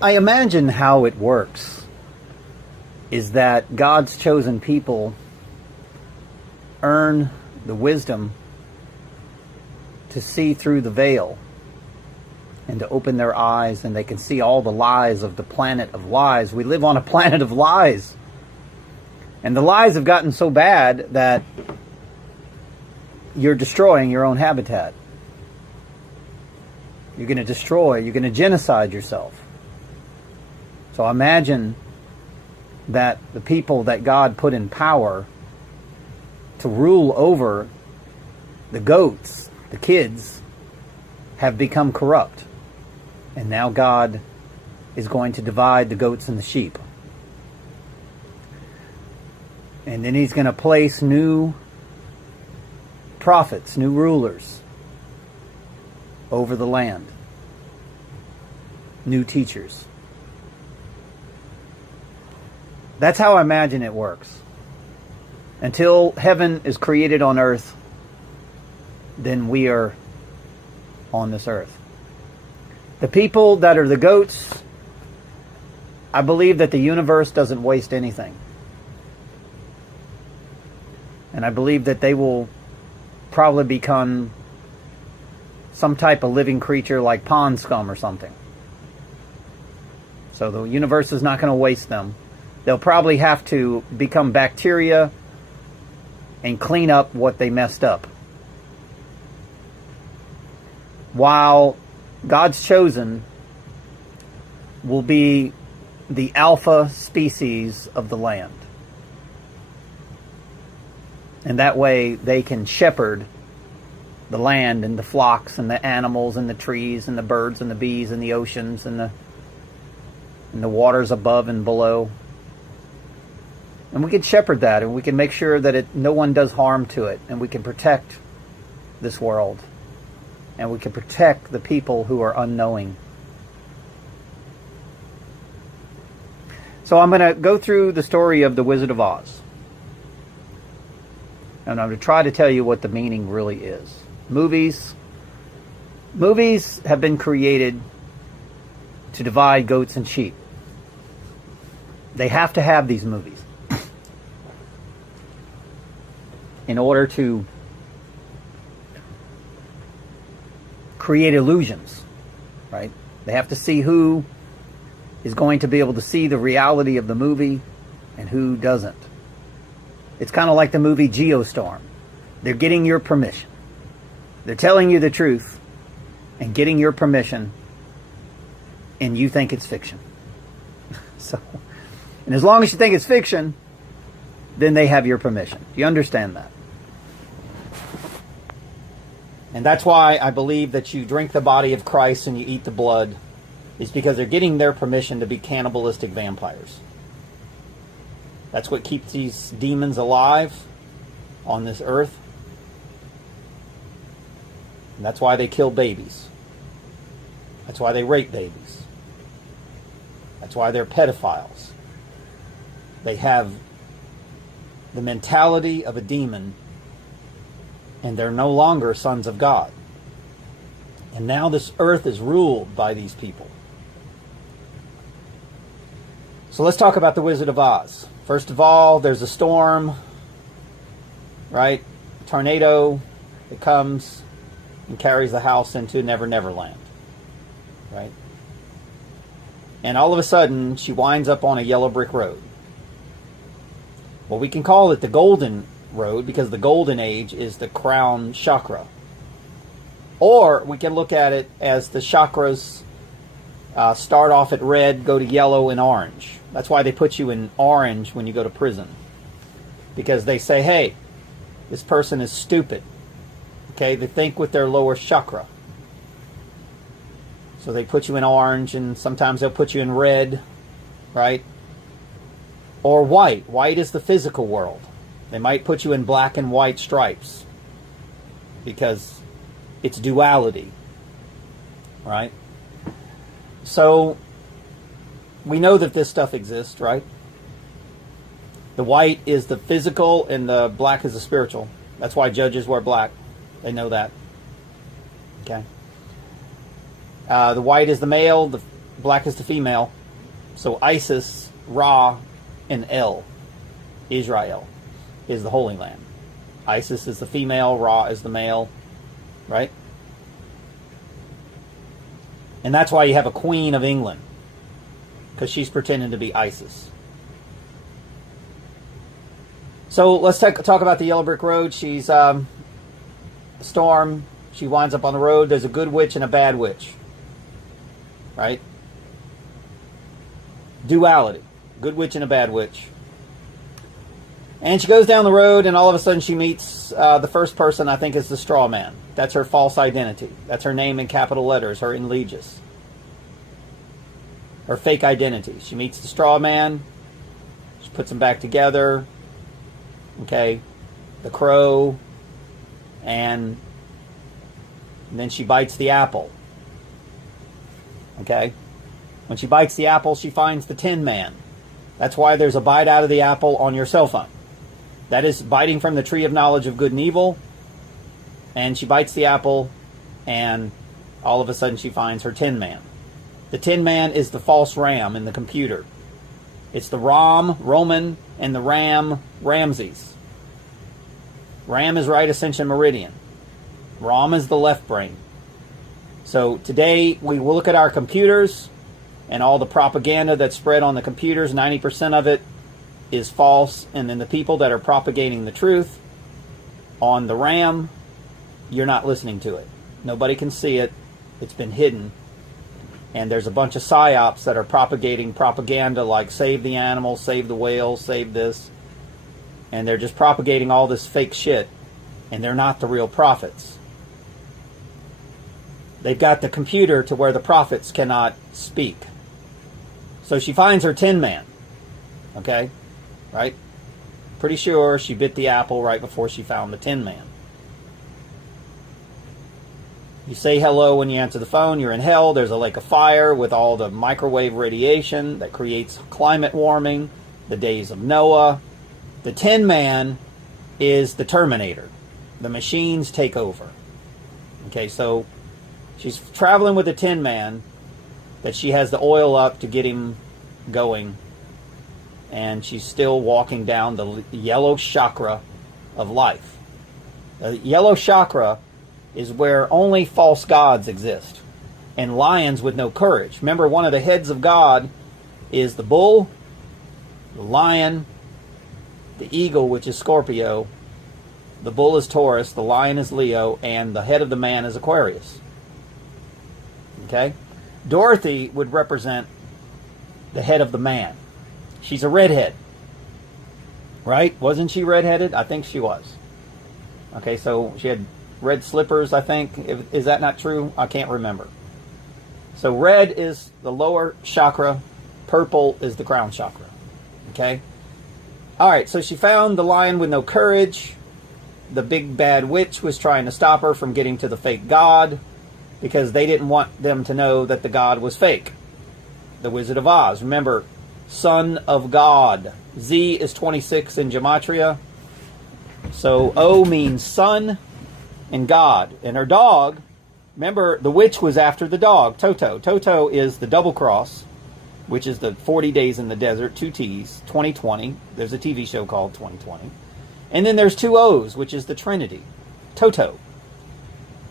I imagine how it works is that God's chosen people earn the wisdom to see through the veil and to open their eyes, and they can see all the lies of the planet of lies. We live on a planet of lies. And the lies have gotten so bad that you're destroying your own habitat. You're going to genocide yourself. So imagine that the people that God put in power to rule over the goats, the kids, have become corrupt. And now God is going to divide the goats and the sheep. And then he's going to place new prophets, new rulers over the land. New teachers. That's how I imagine it works. Until heaven is created on earth, then we are on this earth. The people that are the goats, I believe that the universe doesn't waste anything. And I believe that they will probably become some type of living creature like pond scum or something. So the universe is not going to waste them. They'll probably have to become bacteria and clean up what they messed up. While God's chosen will be the alpha species of the land. And that way they can shepherd the land and the flocks and the animals and the trees and the birds and the bees and the oceans and the waters above and below. And we can shepherd that, and we can make sure that no one does harm to it, and we can protect this world. And we can protect the people who are unknowing. So I'm going to go through the story of the Wizard of Oz. And I'm going to try to tell you what the meaning really is. Movies have been created to divide goats and sheep. They have to have these movies in order to create illusions, right? They have to see who is going to be able to see the reality of the movie and who doesn't. It's kind of like the movie Geostorm. They're getting your permission. They're telling you the truth and getting your permission, and you think it's fiction. And as long as you think it's fiction, then they have your permission. Do you understand that? And that's why I believe that you drink the body of Christ and you eat the blood, is because they're getting their permission to be cannibalistic vampires. That's what keeps these demons alive on this earth. And that's why they kill babies. That's why they rape babies. That's why they're pedophiles. They have the mentality of a demon, and they're no longer sons of God. And now this earth is ruled by these people. So let's talk about the Wizard of Oz. First of all, there's a storm, right? A tornado that comes and carries the house into Never Never Land, right? And all of a sudden, she winds up on a yellow brick road. Well, we can call it the Golden Road because the Golden Age is the crown chakra. Or we can look at it as the chakras start off at red, go to yellow and orange. That's why they put you in orange when you go to prison. Because they say, hey, this person is stupid. Okay, they think with their lower chakra. So they put you in orange, and sometimes they'll put you in red, right? Or white. White is the physical world. They might put you in black and white stripes because it's duality, right? So we know that this stuff exists, right? The white is the physical and the black is the spiritual. That's why judges wear black. They know that. Okay. The white is the male, the black is the female. So Isis, Ra, and El, Israel, is the Holy Land. Isis is the female, Ra is the male, right? And that's why you have a Queen of England, because she's pretending to be Isis. So let's talk about the Yellow Brick Road. She's a storm. She winds up on the road. There's a good witch and a bad witch, right? Duality. Good witch and a bad witch. And she goes down the road, and all of a sudden she meets the first person, I think, is the straw man. That's her false identity. That's her name in capital letters, her in legis. Her fake identity. She meets the straw man. She puts them back together. Okay. The crow. And then she bites the apple. Okay. When she bites the apple, she finds the Tin Man. That's why there's a bite out of the apple on your cell phone. That is biting from the tree of knowledge of good and evil. And she bites the apple, and all of a sudden she finds her Tin Man. The Tin Man is the false RAM in the computer. It's the ROM, Roman, and the RAM, Ramses. RAM is right ascension meridian. ROM is the left brain. So today we will look at our computers and all the propaganda that's spread on the computers. 90% of it is false. And then the people that are propagating the truth on the RAM, you're not listening to it. Nobody can see it. It's been hidden. And there's a bunch of psyops that are propagating propaganda like save the animals, save the whales, save this. And they're just propagating all this fake shit. And they're not the real prophets. They've got the computer to where the prophets cannot speak. So she finds her Tin Man. Okay? Right? Pretty sure she bit the apple right before she found the Tin Man. You say hello when you answer the phone. You're in hell. There's a lake of fire with all the microwave radiation that creates climate warming. The days of Noah. The Tin Man is the Terminator. The machines take over. Okay, so she's traveling with the Tin Man that she has the oil up to get him going. And she's still walking down the yellow chakra of life. The yellow chakra is where only false gods exist. And lions with no courage. Remember, one of the heads of God is the bull, the lion, the eagle, which is Scorpio, the bull is Taurus, the lion is Leo, and the head of the man is Aquarius. Okay? Dorothy would represent the head of the man. She's a redhead. Right? Wasn't she redheaded? I think she was. Okay, so she had red slippers, I think. Is that not true? I can't remember. So red is the lower chakra. Purple is the crown chakra. Okay? Alright, so she found the lion with no courage. The big bad witch was trying to stop her from getting to the fake god because they didn't want them to know that the god was fake. The Wizard of Oz. Remember, Son of God. Z is 26 in Gematria. So O means son and God. And her dog, remember, the witch was after the dog, Toto. Toto is the double cross, which is the 40 days in the desert, 2 T's, 2020. There's a TV show called 2020. And then there's 2 O's, which is the Trinity, Toto.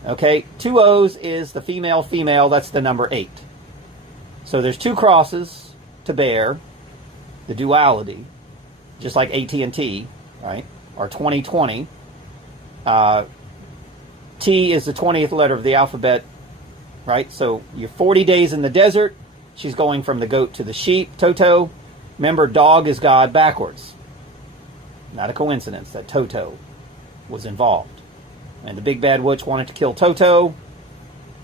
Okay, 2 O's is the female, that's the number 8. So there's 2 crosses to bear, the duality, just like AT&T, right, or 2020. T is the 20th letter of the alphabet, right? So you're 40 days in the desert. She's going from the goat to the sheep, Toto. Remember, dog is God backwards. Not a coincidence that Toto was involved. And the big bad witch wanted to kill Toto,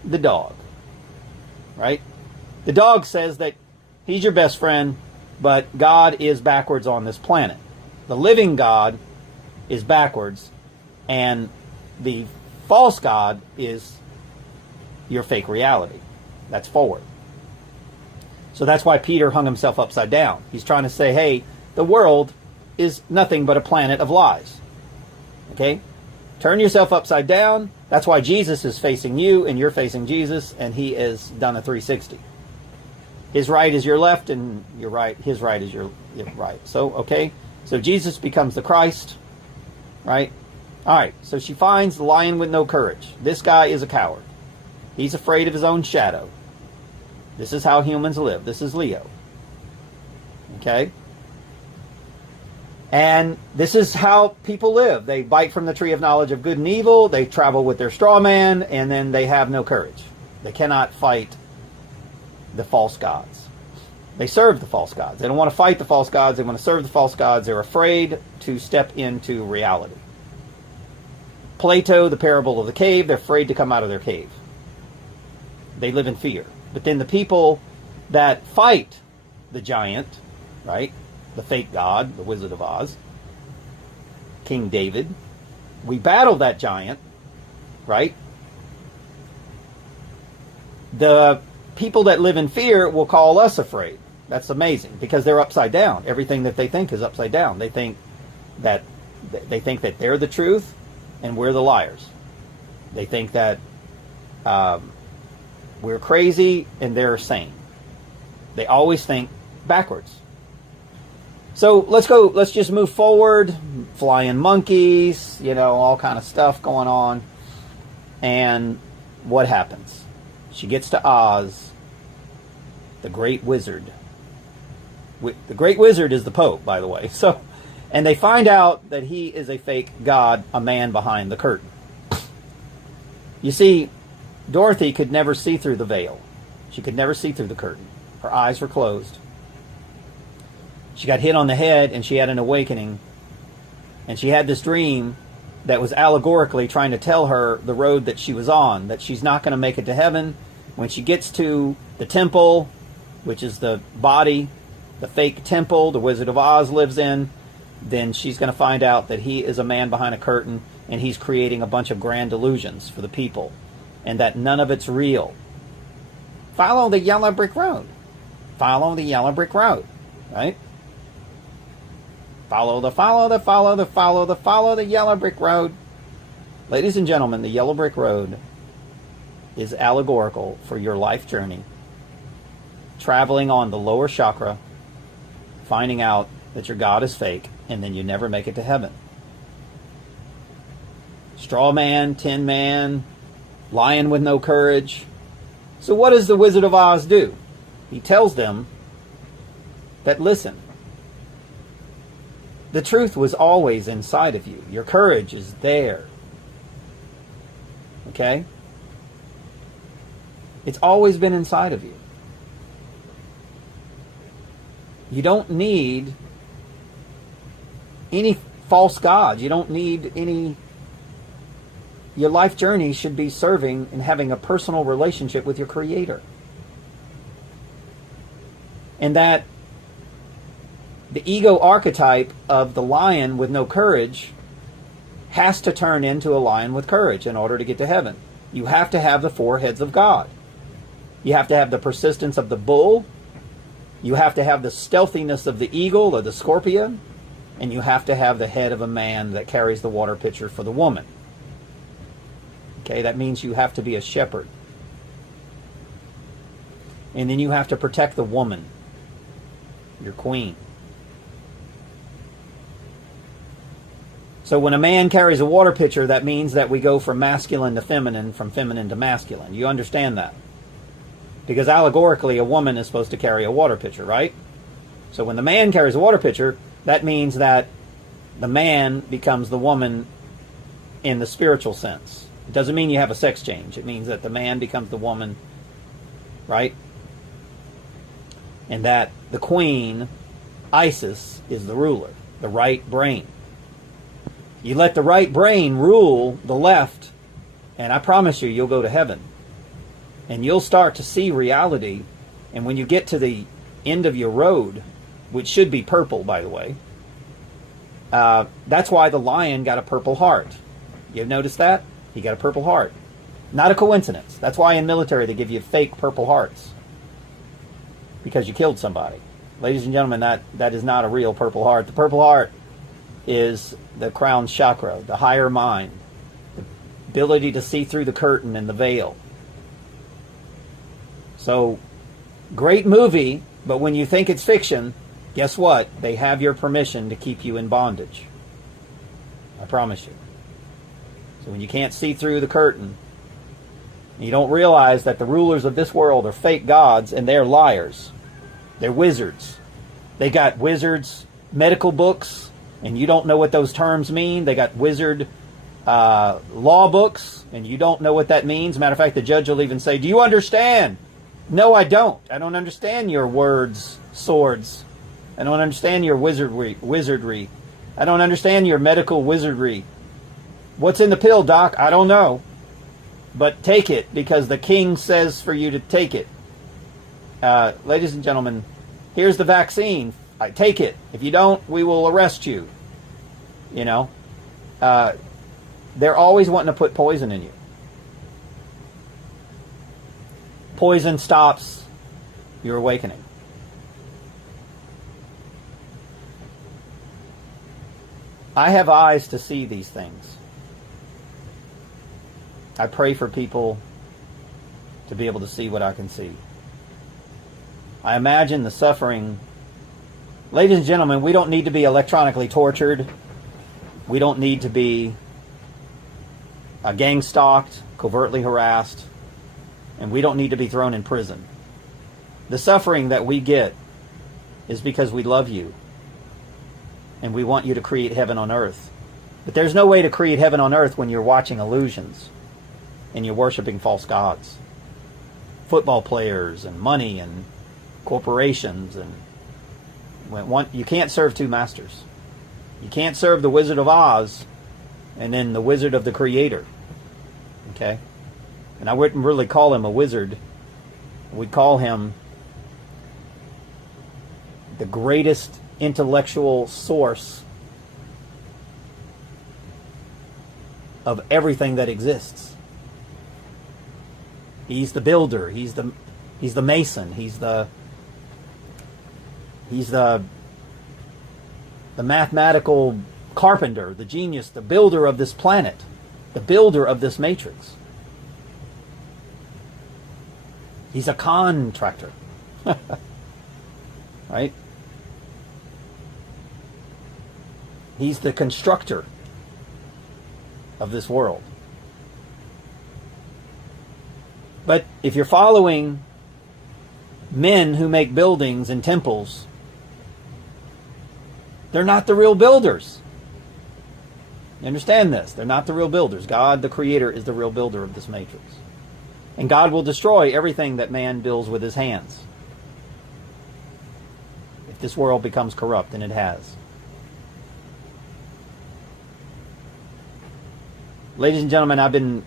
the dog. Right? The dog says that he's your best friend, but God is backwards on this planet. The living God is backwards, and the false God is your fake reality. That's forward. So that's why Peter hung himself upside down. He's trying to say, hey, the world is nothing but a planet of lies. Okay? Turn yourself upside down. That's why Jesus is facing you, and you're facing Jesus, and he has done a 360. His right is your left, and your right, his right is your right. So, okay. So Jesus becomes the Christ, right? All right. So she finds the lion with no courage. This guy is a coward. He's afraid of his own shadow. This is how humans live. This is Leo. Okay? And this is how people live. They bite from the tree of knowledge of good and evil. They travel with their straw man, and then they have no courage. They cannot fight the false gods. They serve the false gods. They don't want to fight the false gods. They want to serve the false gods. They're afraid to step into reality. Plato, the parable of the cave, they're afraid to come out of their cave. They live in fear. But then the people that fight the giant, right, the fake god, the Wizard of Oz, King David, we battle that giant, right? The people that live in fear will call us afraid. That's amazing, because they're upside down. Everything that they think is upside down. They think that they're the truth and we're the liars. They think that we're crazy and they're sane. They always think backwards. So let's just move forward. Flying monkeys, all kind of stuff going on. And what happens? She gets to Oz, the great wizard. The great wizard is the Pope, by the way. So, and they find out that he is a fake god, a man behind the curtain. You see, Dorothy could never see through the veil. She could never see through the curtain. Her eyes were closed. She got hit on the head and she had an awakening. And she had this dream that was allegorically trying to tell her the road that she was on, that she's not going to make it to heaven. When she gets to the temple, which is the body, the fake temple the Wizard of Oz lives in, then she's going to find out that he is a man behind a curtain and he's creating a bunch of grand illusions for the people, and that none of it's real. Follow the yellow brick road. Follow the yellow brick road, right? Follow the yellow brick road. Ladies and gentlemen, the yellow brick road is allegorical for your life journey. Traveling on the lower chakra, finding out that your God is fake, and then you never make it to heaven. Straw man, tin man, lion with no courage. So what does the Wizard of Oz do? He tells them that, listen, the truth was always inside of you. Your courage is there. Okay? It's always been inside of you. You don't need any false gods. You don't need any... Your life journey should be serving and having a personal relationship with your Creator. And that the ego archetype of the lion with no courage has to turn into a lion with courage in order to get to heaven. You have to have the four heads of God. You have to have the persistence of the bull. You have to have the stealthiness of the eagle or the scorpion. And you have to have the head of a man that carries the water pitcher for the woman. Okay, that means you have to be a shepherd. And then you have to protect the woman, your queen. So when a man carries a water pitcher, that means that we go from masculine to feminine, from feminine to masculine. You understand that? Because allegorically, a woman is supposed to carry a water pitcher, right? So when the man carries a water pitcher, that means that the man becomes the woman in the spiritual sense. It doesn't mean you have a sex change. It means that the man becomes the woman, right? And that the queen, Isis, is the ruler, the right brain. You let the right brain rule the left, and I promise you, you'll go to heaven. And you'll start to see reality. And when you get to the end of your road, which should be purple, by the way, that's why the lion got a purple heart. You've noticed that? He got a purple heart. Not a coincidence. That's why in military they give you fake purple hearts. Because you killed somebody. Ladies and gentlemen, that is not a real purple heart. The purple heart is the crown chakra, the higher mind, the ability to see through the curtain and the veil. So Great movie, but when you think it's fiction, guess what? They have your permission to keep you in bondage. I promise you. So when you can't see through the curtain, you don't realize that the rulers of this world are fake gods and they're liars. They're wizards. They got wizards medical books, and you don't know what those terms mean. They got wizard law books, and you don't know what that means. Matter of fact, the judge will even say, do you understand? No, I don't. I don't understand your words, swords. I don't understand your wizardry. I don't understand your medical wizardry. What's in the pill, doc? I don't know. But take it, because the king says for you to take it. Ladies and gentlemen, here's the vaccine. Take it. If you don't, we will arrest you. You know? They're always wanting to put poison in you. Poison stops your awakening. I have eyes to see these things. I pray for people to be able to see what I can see. I imagine the suffering. Ladies and gentlemen, we don't need to be electronically tortured. We don't need to be gang stalked, covertly harassed, and we don't need to be thrown in prison. The suffering that we get is because we love you and we want you to create heaven on earth. But there's no way to create heaven on earth when you're watching illusions and you're worshiping false gods. Football players and money and corporations, and you can't serve two masters. You can't serve the Wizard of Oz and then the Wizard of the Creator. Okay? And I wouldn't really call him a wizard. We'd call him the greatest intellectual source of everything that exists. He's the builder. He's the mason. He's the mathematical carpenter, the genius, the builder of this planet, the builder of this matrix. He's a contractor. Right? He's the constructor of this world. But if you're following men who make buildings and temples, they're not the real builders. You understand this? They're not the real builders. God, the Creator, is the real builder of this matrix. And God will destroy everything that man builds with his hands if this world becomes corrupt, and it has. Ladies and gentlemen, I've been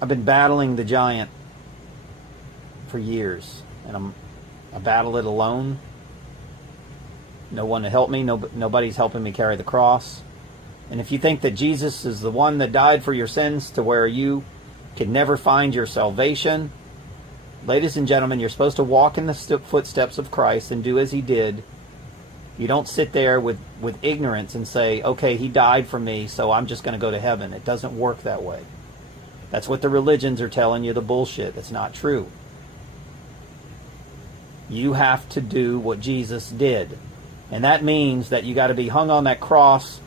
battling the giant for years, and I battle it alone. No one to help me. Nobody's helping me carry the cross. And if you think that Jesus is the one that died for your sins to where you can never find your salvation, ladies and gentlemen, you're supposed to walk in the footsteps of Christ and do as he did. You don't sit there with ignorance and say, okay, he died for me, so I'm just going to go to heaven. It doesn't work that way. That's what the religions are telling you, the bullshit. It's not true. You have to do what Jesus did. And that means that you got to be hung on that cross,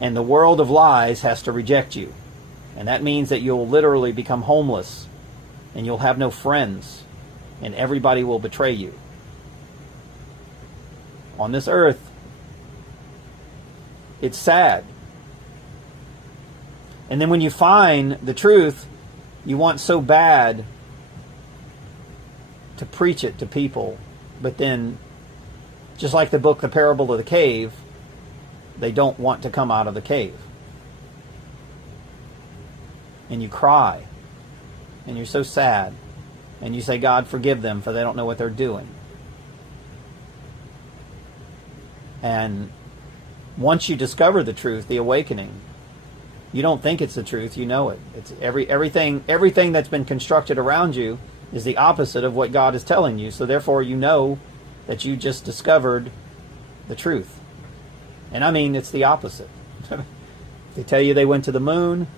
and the world of lies has to reject you. And that means that you'll literally become homeless, and you'll have no friends, and everybody will betray you. On this earth, it's sad. And then when you find the truth, you want so bad to preach it to people, but then, just like the book, The Parable of the Cave, they don't want to come out of the cave. And you cry. And you're so sad. And you say, God, forgive them, for they don't know what they're doing. And once you discover the truth, the awakening, you don't think it's the truth, you know it. It's everything that's been constructed around you is the opposite of what God is telling you. So therefore you know that you just discovered the truth. And I mean, it's the opposite. They tell you they went to the moon.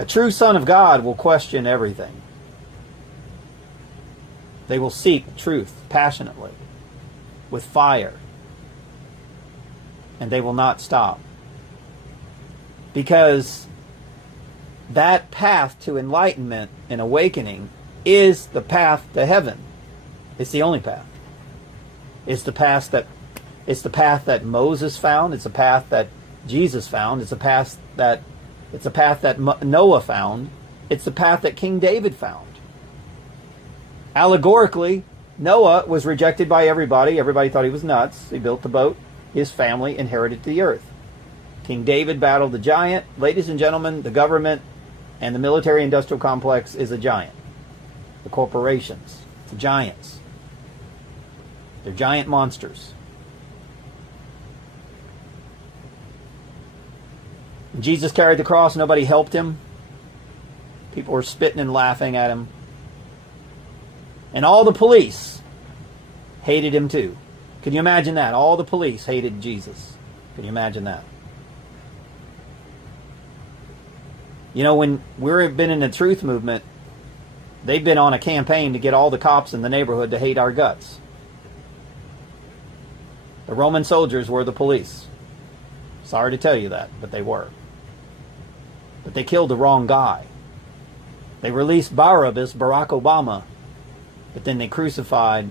A true son of God will question everything. They will seek truth passionately, with fire. And they will not stop. Because that path to enlightenment and awakening is the path to heaven. It's the only path. It's the path that Moses found. It's the path that Jesus found. It's the path that Noah found. It's the path that King David found. Allegorically, Noah was rejected by everybody. Everybody thought he was nuts. He built the boat. His family inherited the earth. King David battled the giant. Ladies and gentlemen, the government and the military-industrial complex is a giant. The corporations, the giants. They're giant monsters. When Jesus carried the cross, nobody helped him. People were spitting and laughing at him. And all the police hated him too. Can you imagine that? All the police hated Jesus. Can you imagine that? You know, when we've been in the truth movement, they've been on a campaign to get all the cops in the neighborhood to hate our guts. The Roman soldiers were the police. Sorry to tell you that, but they were. But they killed the wrong guy. They released Barabbas, Barack Obama, but then they crucified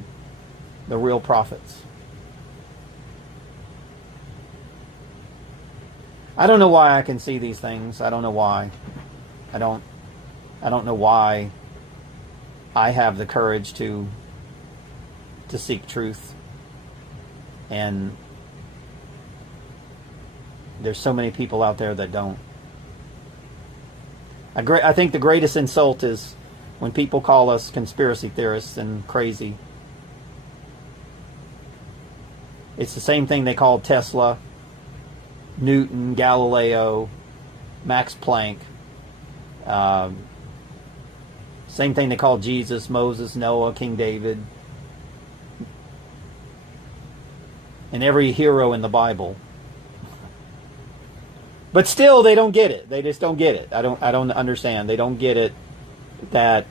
the real prophets. I don't know why I can see these things. I don't know why. I don't know why I have the courage to seek truth. And there's so many people out there that don't. I think the greatest insult is when people call us conspiracy theorists and crazy. It's the same thing they called Tesla, Newton, Galileo, Max Planck. Same thing they called Jesus, Moses, Noah, King David, and every hero in the Bible. But still, they don't get it. They just don't get it. I don't understand. They don't get it that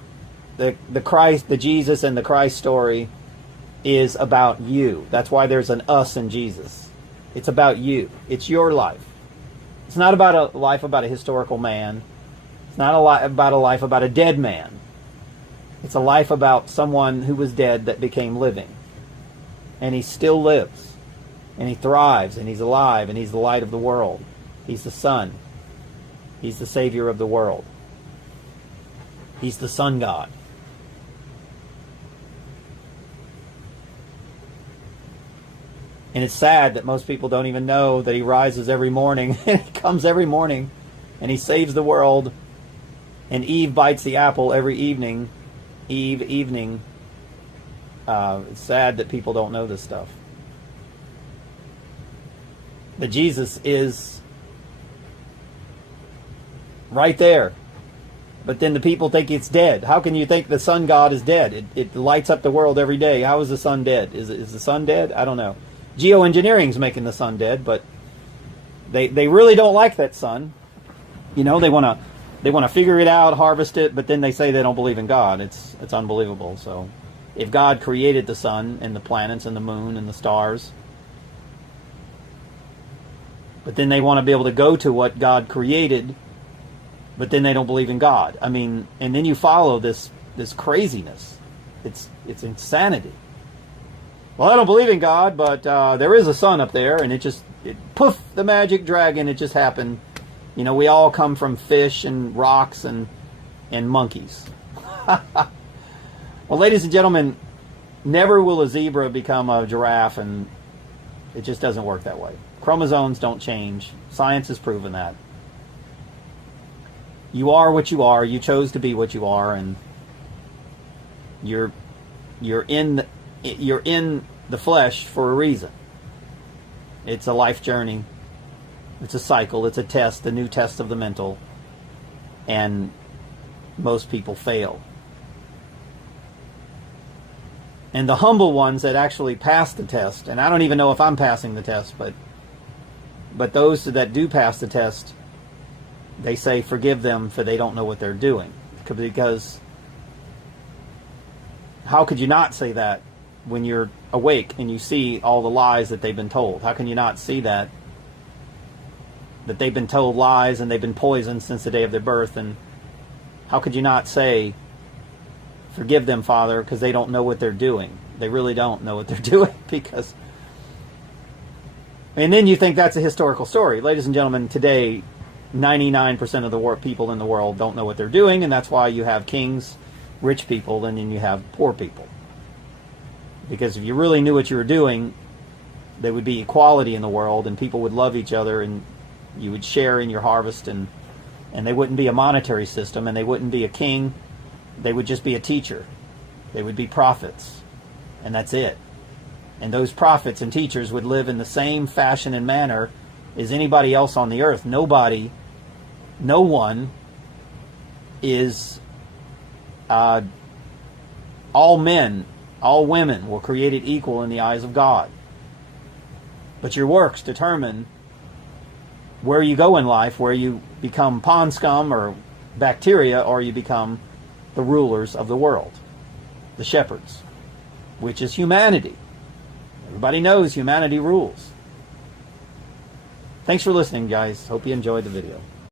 the Christ, the Jesus and the Christ story is about you. That's why there's an us in Jesus. It's about you. It's your life. It's not about a life about a historical man. It's not about a life about a dead man. It's a life about someone who was dead that became living. And he still lives. And he thrives. And he's alive. And he's the light of the world. He's the Son. He's the Savior of the world. He's the Sun God. And it's sad that most people don't even know that he rises every morning. And he comes every morning. And he saves the world. And Eve bites the apple every evening. Evening. It's sad that people don't know this stuff. But Jesus is right there. But then the people think it's dead. How can you think the sun god is dead? It lights up the world every day. How is the sun dead? Is the sun dead? I don't know. Geoengineering's making the sun dead, but they really don't like that sun. You know, they want to figure it out, harvest it, but then they say they don't believe in God. It's unbelievable. So if God created the sun and the planets and the moon and the stars, but then they want to be able to go to what God created, but then they don't believe in God. I mean, and then you follow this craziness. It's insanity. Well, I don't believe in God, but there is a sun up there, and poof, the magic dragon, it just happened. You know, we all come from fish and rocks and monkeys. Well, ladies and gentlemen, never will a zebra become a giraffe, and it just doesn't work that way. Chromosomes don't change. Science has proven that. You are what you are. You chose to be what you are, and you're in the flesh for a reason. It's a life journey. It's a cycle. It's a test, the new test of the mental. And most people fail. And the humble ones that actually pass the test, and I don't even know if I'm passing the test, but those that do pass the test, they say, forgive them for they don't know what they're doing. Because how could you not say that when you're awake and you see all the lies that they've been told? How can you not see that they've been told lies and they've been poisoned since the day of their birth? And how could you not say, forgive them, Father, because they don't know what they're doing? They really don't know what they're doing. Because, and then you think that's a historical story. Ladies and gentlemen, today 99% of the people in the world don't know what they're doing, and that's why you have kings, rich people, and then you have poor people. Because if you really knew what you were doing, there would be equality in the world, and people would love each other, and you would share in your harvest, and they wouldn't be a monetary system, and they wouldn't be a king. They would just be a teacher. They would be prophets, and that's it. And those prophets and teachers would live in the same fashion and manner as anybody else on the earth. No one is, all men, all women were created equal in the eyes of God. But your works determine where you go in life, where you become pond scum or bacteria, or you become the rulers of the world, the shepherds, which is humanity. Everybody knows humanity rules. Thanks for listening, guys. Hope you enjoyed the video.